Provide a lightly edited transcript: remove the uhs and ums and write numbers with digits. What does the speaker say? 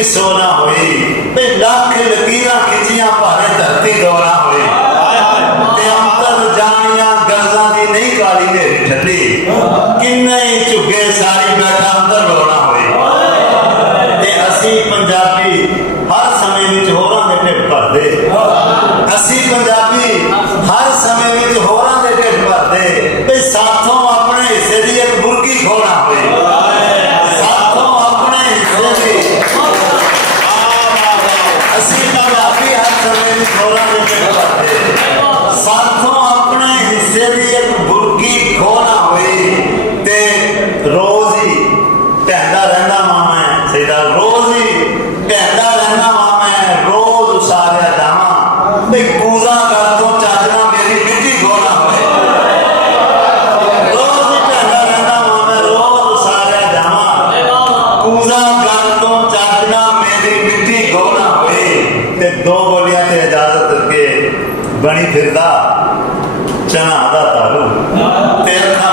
भी सोना हुई बे लाख लकीरां खिंचियां भारे धरती दौरा हुई ते अंतर जानिया गज़ां दी नहीं काली नेरी ठंडी किन्ने ही झुगे सारी बैठा अंदर रोना हुई ते असी पंजाबी हर समय विच होरां दे ढिड भरदे असी पंजाबी हर समय विच होरां दे ढिड भरदे बे साथों अपने हिस्से दी एक मुर्गी खोना हुई साथों अपने हिस्से की एक बुरकी खोना हुई ते रोज ही कहता रहना वां मैं सीधा रोज ही कहता रहना वां मैं रोज उसारिया जावा भाई कूजा कर तो चाचना मेरी मिट्टी खोना हुई रोज ही कहता रहना वां मैं रोज उसारिया जावा कूजा कर तो चाचना मेरी मिट्टी खोना हुई ते दो बोलियां ते इजाजत के बनी फिरदा चना दा तालू ते अखा